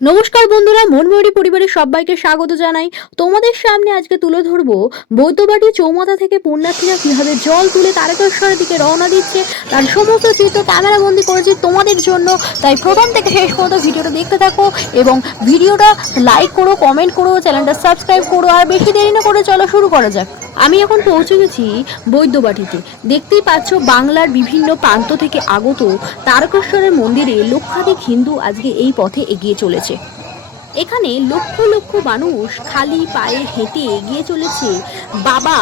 নমস্কার বন্ধুরা, মনময়ূরী পরিবারের সবাইকে স্বাগত জানাই। তোমাদের সামনে আজকে তুলে ধরবো বৈদ্যবাটী চৌমাথা থেকে পুণ্যার্থীরা কিভাবে জল তুলে তারকেশ্বরের দিকে রওনা দিচ্ছে তার সমস্ত চিত্র ক্যামেরাবন্দি করেছি তোমাদের জন্য। তাই প্রথম থেকে শেষ পর্যন্ত ভিডিওটা দেখতে থাকো এবং ভিডিওটা লাইক করো, কমেন্ট করো, চ্যানেলটা সাবস্ক্রাইব করো। আর বেশি দেরি না করে চলো শুরু করা যাক। আমি এখন পৌঁছে গেছি বৈদ্যবাটীতে। দেখতেই পাচ্ছ বাংলার বিভিন্ন প্রান্ত থেকে আগত তারকেশ্বরের মন্দিরে লক্ষাধিক হিন্দু আজকে এই পথে এগিয়ে চলেছে। এখানে লক্ষ লক্ষ মানুষ খালি পায়ে হেঁটে এগিয়ে চলেছে বাবা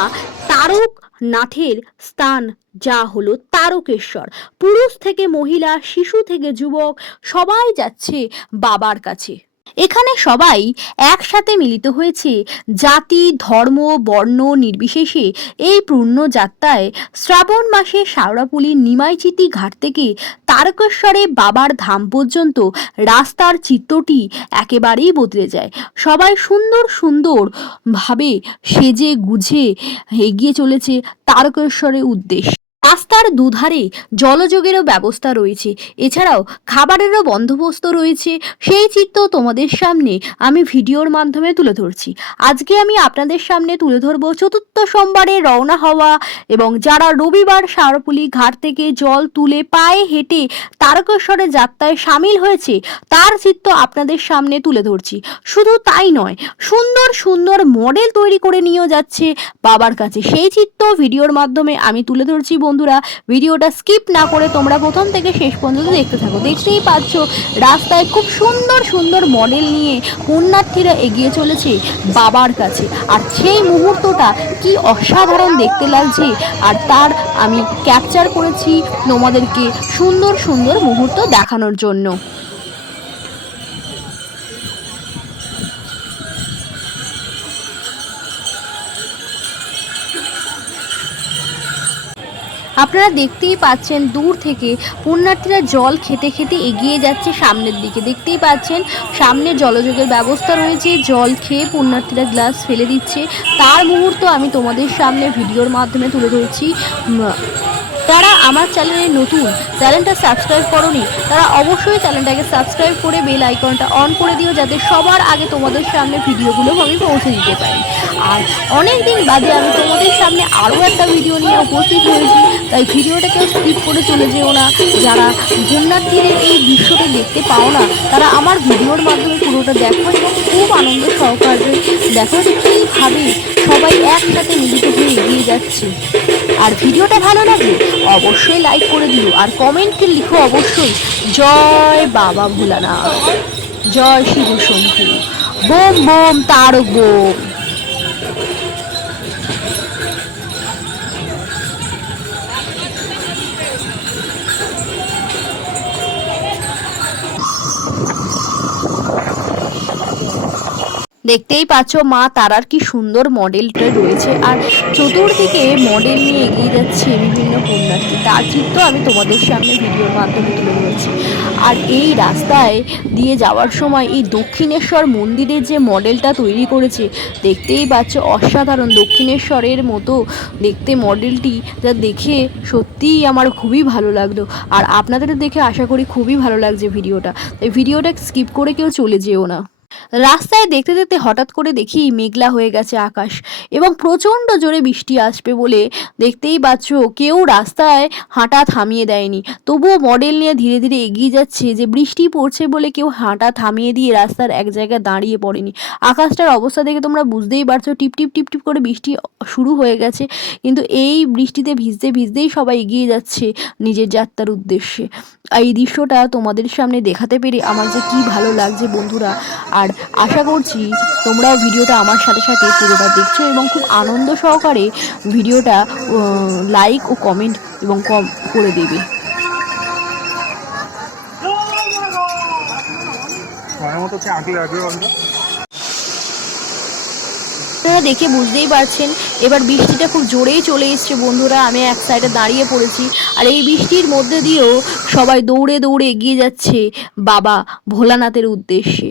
তারকনাথের স্থান, যা হলো তারকেশ্বর। পুরুষ থেকে মহিলা, শিশু থেকে যুবক সবাই যাচ্ছে বাবার কাছে। এখানে সবাই একসাথে মিলিত হয়েছে, জাতি ধর্ম বর্ণ নির্বিশেষে এই পূর্ণ যাত্রায়। শ্রাবণ মাসে শাওড়াপুলি নিমাইচিতি ঘাট থেকে তারকেশ্বরে বাবার ধাম পর্যন্ত রাস্তার চিত্রটি একেবারেই বদলে যায়। সবাই সুন্দর সুন্দর ভাবে সেজে গুজে এগিয়ে চলেছে তারকেশ্বরের উদ্দেশ্যে। রাস্তার দুধারে জলযোগেরও ব্যবস্থা রয়েছে, এছাড়াও খাবারেরও বন্দোবস্ত রয়েছে। সেই চিত্র তোমাদের সামনে আমি ভিডিওর মাধ্যমে তুলে ধরছি। আজকে আমি আপনাদের সামনে তুলে ধরব চতুর্থ সোমবারে রওনা হওয়া এবং যারা রবিবার শাওড়াপুলি ঘাট থেকে জল তুলে পায়ে হেঁটে তারকেশ্বরে যাত্রায় সামিল হয়েছে তার চিত্র আপনাদের সামনে তুলে ধরছি। শুধু তাই নয়, সুন্দর সুন্দর মডেল তৈরি করে নিয়েও যাচ্ছে বাবার কাছে, সেই চিত্র ভিডিওর মাধ্যমে আমি তুলে ধরছি। বন্ধুরা, ভিডিওটা স্কিপ না করে তোমরা প্রথম থেকে শেষ পর্যন্ত দেখতে থাকো। দেখতেই পাচ্ছ রাস্তায় খুব সুন্দর সুন্দর মডেল নিয়ে পুণ্যার্থীরা এগিয়ে চলেছে বাবার কাছে। আর সেই মুহূর্তটা কি অসাধারণ দেখতে লাগছে, আর তার আমি ক্যাপচার করেছি তোমাদেরকে সুন্দর সুন্দর মুহূর্ত দেখানোর জন্য। আপনারা দেখতেই পাচ্ছেন দূর থেকে পুণ্যার্থীরা জল খেতে খেতে এগিয়ে যাচ্ছে সামনের দিকে। দেখতেই পাচ্ছেন সামনে জলযোগের ব্যবস্থা রয়েছে, জল খেয়ে পুণ্যার্থীরা গ্লাস ফেলে দিচ্ছে। তার মুহূর্ত আমি তোমাদের সামনে ভিডিওর মাধ্যমে তুলে ধরছি। যারা আমার চ্যানেলে নতুন, চ্যানেলটা সাবস্ক্রাইব করোনি, তারা অবশ্যই চ্যানেলটাকে সাবস্ক্রাইব করে বেল আইকনটা অন করে দিও, যাতে সবার আগে তোমাদের সামনে ভিডিওগুলো আমি পৌঁছে দিতে পারি। আর অনেক দিন বাদে আমি তোমাদের সামনে আরও একটা ভিডিও নিয়ে উপস্থিত হয়েছি, তাই ভিডিওটাকেও স্কিপ করে চলে যেও না। যারা পুণ্যার্থীদের এই দৃশ্যটা দেখতে পাও না, তারা আমার ভিডিওর মাধ্যমে পুরোটা দেখো এবং খুব আনন্দ সহকারে দেখো যে কীভাবে সবাই একসাথে মিলিত হয়ে এগিয়ে যাচ্ছে। আর ভিডিওটা ভালো লাগলে অবশ্যই লাইক করে দিও আর কমেন্টে লিখো অবশ্যই জয় বাবা ভোলানাথ, জয় শিব শম্ভু, বোম বোম তারক বোম। দেখতেই পাচ্ছ মা তারার কি সুন্দর মডেলটা রয়েছে, আর চতুর্দিকে মডেল নিয়ে এগিয়ে যাচ্ছে বিভিন্ন পুণ্যার্থী। তার চিত্র আমি তোমাদের সামনে ভিডিওর মাধ্যমে তুলে ধরেছি। আর এই রাস্তায় দিয়ে যাওয়ার সময় এই দক্ষিণেশ্বর মন্দিরের যে মডেলটা তৈরি করেছে, দেখতেই পাচ্ছ অসাধারণ দক্ষিণেশ্বরের মতো দেখতে মডেলটি, যা দেখে সত্যিই আমার খুবই ভালো লাগলো। আর আপনাদের দেখে আশা করি খুবই ভালো লাগছে ভিডিওটা, তাই ভিডিওটা স্কিপ করে কেউ চলে যেও না। রাস্তায় দেখতে দেখতে হঠাৎ করে দেখি মেঘলা হয়ে গেছে আকাশ এবং প্রচণ্ড জোরে বৃষ্টি আসবে বলে দেখতেই পাচ্ছ কেউ রাস্তায় হাঁটা থামিয়ে দেয়নি। তবুও মডেল নিয়ে ধীরে ধীরে এগিয়ে যাচ্ছে, যে বৃষ্টি পড়ছে বলে কেউ হাঁটা থামিয়ে দিয়ে রাস্তার এক জায়গায় দাঁড়িয়ে পড়েনি। আকাশটার অবস্থা দেখে তোমরা বুঝতেই পারছো টিপ টিপ টিপ টিপ করে বৃষ্টি শুরু হয়ে গেছে, কিন্তু এই বৃষ্টিতে ভিজতে ভিজতেই সবাই এগিয়ে যাচ্ছে নিজের যাত্রার উদ্দেশ্যে। এই দৃশ্যটা তোমাদের সামনে দেখাতে পেরে আমার যে কি ভালো লাগছে বন্ধুরা। আর আশা করছি তোমরাও ভিডিওটা আমার সাথে সাথে পুরোটা দেখছো এবং খুব আনন্দ সহকারে ভিডিওটা লাইক ও কমেন্ট এবং কম করে দেবে। আপনারা দেখে বুঝতেই পারছেন এবার বৃষ্টিটা খুব জোরেই চলে এসছে বন্ধুরা। আমি এক সাইডে দাঁড়িয়ে পড়েছি, আর এই বৃষ্টির মধ্যে দিয়েও সবাই দৌড়ে দৌড়ে এগিয়ে যাচ্ছে বাবা ভোলানাথের উদ্দেশ্যে।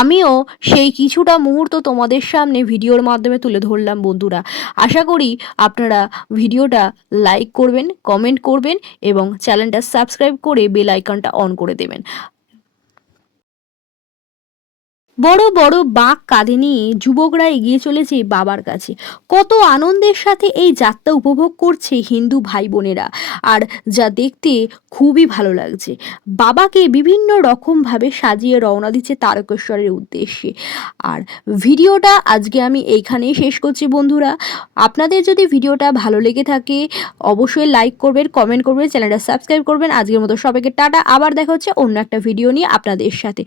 আমিও সেই কিছুটা মুহূর্ত তোমাদের সামনে ভিডিওর মাধ্যমে তুলে ধরলাম বন্ধুরা। আশা করি আপনারা ভিডিওটা লাইক করবেন, কমেন্ট করবেন এবং চ্যানেলটা সাবস্ক্রাইব করে বেল আইকনটা অন করে দেবেন। বড় বড় বাঁক কাঁধে নিয়ে যুবকরা এগিয়ে চলেছে বাবার কাছে। কত আনন্দের সাথে এই যাত্রা উপভোগ করছে হিন্দু ভাই বোনেরা, আর যা দেখতে খুবই ভালো লাগছে। বাবাকে বিভিন্ন রকমভাবে সাজিয়ে রওনা দিচ্ছে তারকেশ্বরের উদ্দেশ্যে। আর ভিডিওটা আজকে আমি এইখানেই শেষ করছি বন্ধুরা। আপনাদের যদি ভিডিওটা ভালো লেগে থাকে অবশ্যই লাইক করবেন, কমেন্ট করবেন, চ্যানেলটা সাবস্ক্রাইব করবেন। আজকের মতো সবাইকে টাটা, আবার দেখা হচ্ছে অন্য একটা ভিডিও নিয়ে আপনাদের সাথে।